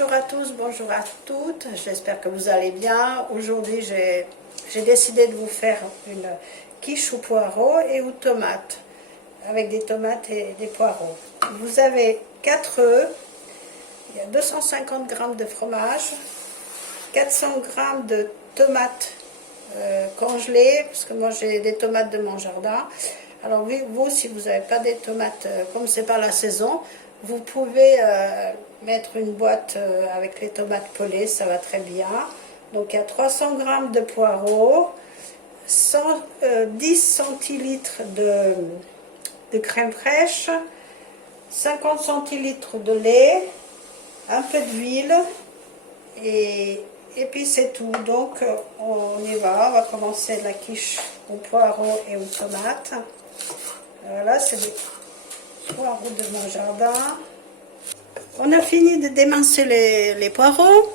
Bonjour à tous, bonjour à toutes, j'espère que vous allez bien. Aujourd'hui j'ai décidé de vous faire une quiche aux poireaux et aux tomates, avec des tomates et des poireaux. Vous avez 4 œufs, il y a 250 g de fromage, 400 g de tomates congelées, parce que moi j'ai des tomates de mon jardin. Alors vous, si vous n'avez pas des tomates, comme c'est pas la saison, vous pouvez mettre une boîte avec les tomates pelées, ça va très bien. Donc il y a 300 g de poireaux, 10 centilitres de crème fraîche, 50 centilitres de lait, un peu d'huile et puis c'est tout. Donc on y va, on va commencer la quiche aux poireaux et aux tomates. Voilà, c'est des poireaux de mon jardin. On a fini de démincer les poireaux.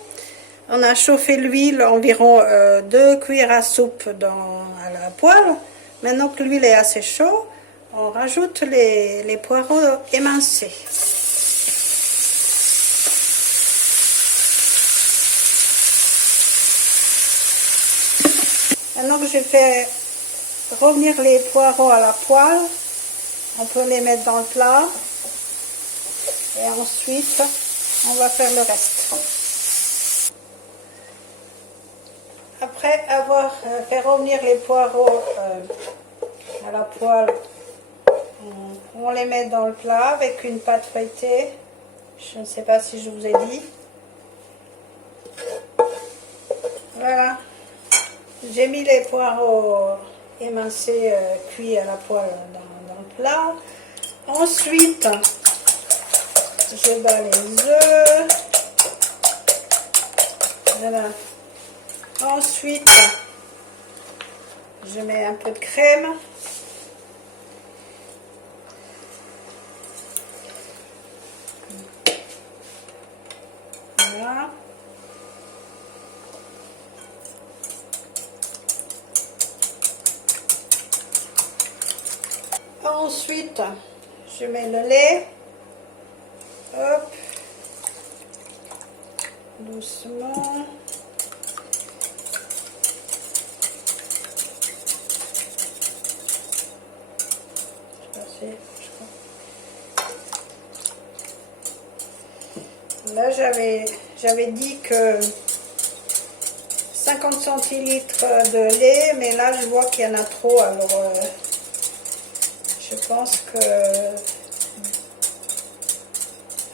On a chauffé l'huile, environ 2 cuillères à soupe à la poêle. Maintenant que l'huile est assez chaude, on rajoute les poireaux émincés. Maintenant que j'ai fait revenir les poireaux à la poêle, on peut les mettre dans le plat. Et ensuite, on va faire le reste. Après avoir fait revenir les poireaux à la poêle, on les met dans le plat avec une pâte feuilletée. Je ne sais pas si je vous ai dit. Voilà. J'ai mis les poireaux émincés cuits à la poêle dans le plat. Ensuite, je bats les œufs. Voilà. Ensuite, je mets un peu de crème. Voilà. Ensuite, je mets le lait. Hop. Doucement. Là, j'avais dit que 50 centilitres de lait, mais là, je vois qu'il y en a trop, alors je pense que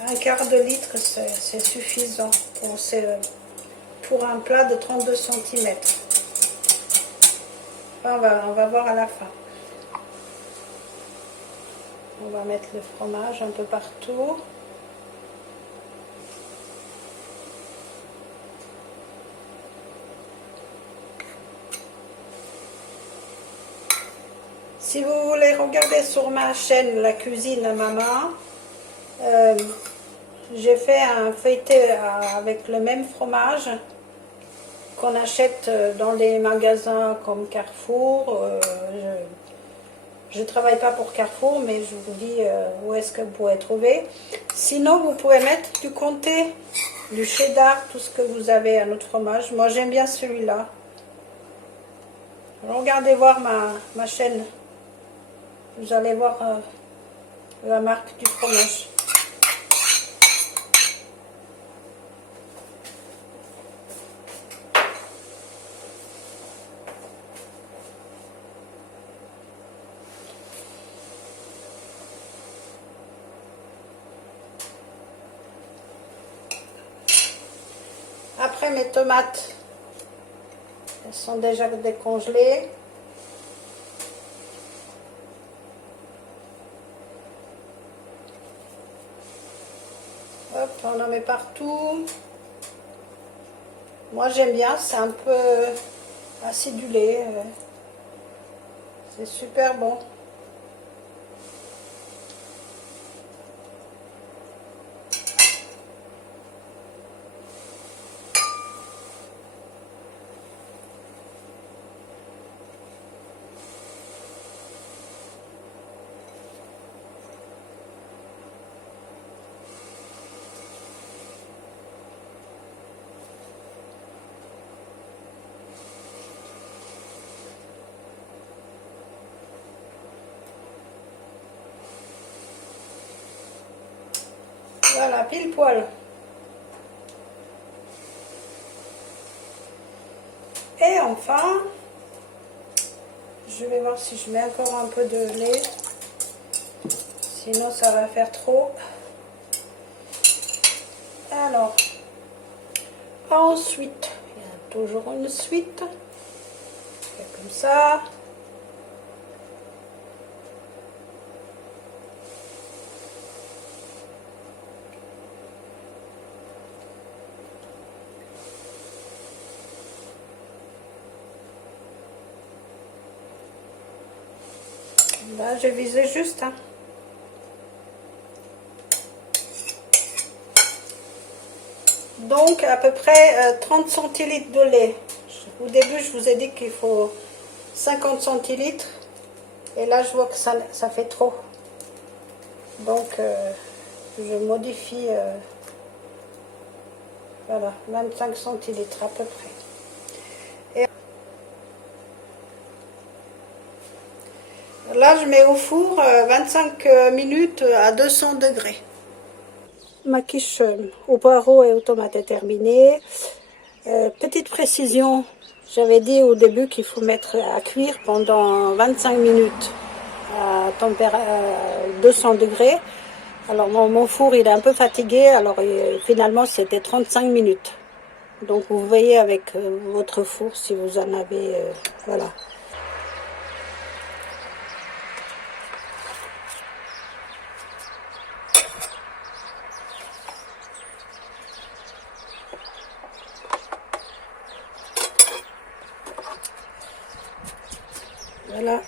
un quart de litre, c'est suffisant pour un plat de 32 cm. Enfin, on va voir à la fin. On va mettre le fromage un peu partout. Si vous voulez regarder sur ma chaîne La Cuisine à Maman, j'ai fait un feuilleté avec le même fromage qu'on achète dans les magasins comme Carrefour. Je ne travaille pas pour Carrefour, mais je vous dis où est-ce que vous pouvez trouver. Sinon, vous pouvez mettre du comté, du cheddar, tout ce que vous avez, un autre fromage. Moi, j'aime bien celui-là. Regardez voir ma chaîne. Vous allez voir la marque du fromage. Après, mes tomates, elles sont déjà décongelées. Hop, on en met partout. Moi, j'aime bien, c'est un peu acidulé. C'est super bon. Voilà, pile poil. Et enfin, je vais voir si je mets encore un peu de lait. Sinon, ça va faire trop. Alors, ensuite, il y a toujours une suite. Comme ça. Là, je visais juste. Hein. Donc, à peu près 30 centilitres de lait. Au début, je vous ai dit qu'il faut 50 centilitres. Et là, je vois que ça fait trop. Donc, je modifie, voilà, 25 centilitres à peu près. Et là, je mets au four 25 minutes à 200 degrés. Ma quiche au poireau et aux tomates est terminée. Petite précision, j'avais dit au début qu'il faut mettre à cuire pendant 25 minutes à 200 degrés. Alors mon four il est un peu fatigué, alors finalement c'était 35 minutes. Donc vous voyez avec votre four si vous en avez, voilà. Voilà,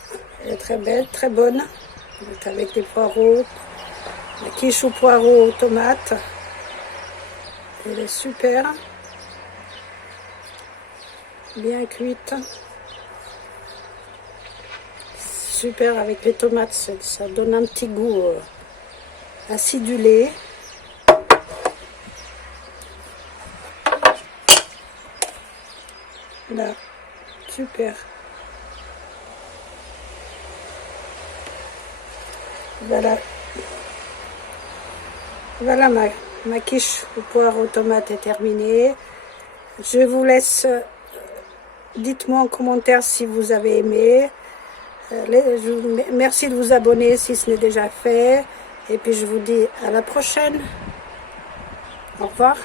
elle est très belle, très bonne. Donc avec des poireaux, la quiche aux poireaux aux tomates. Elle est super. Bien cuite. Super avec les tomates, ça donne un petit goût acidulé. Là, super. Voilà. Voilà ma quiche aux poires aux tomates est terminée. Je vous laisse, dites-moi en commentaire si vous avez aimé. Merci de vous abonner si ce n'est déjà fait. Et puis je vous dis à la prochaine. Au revoir.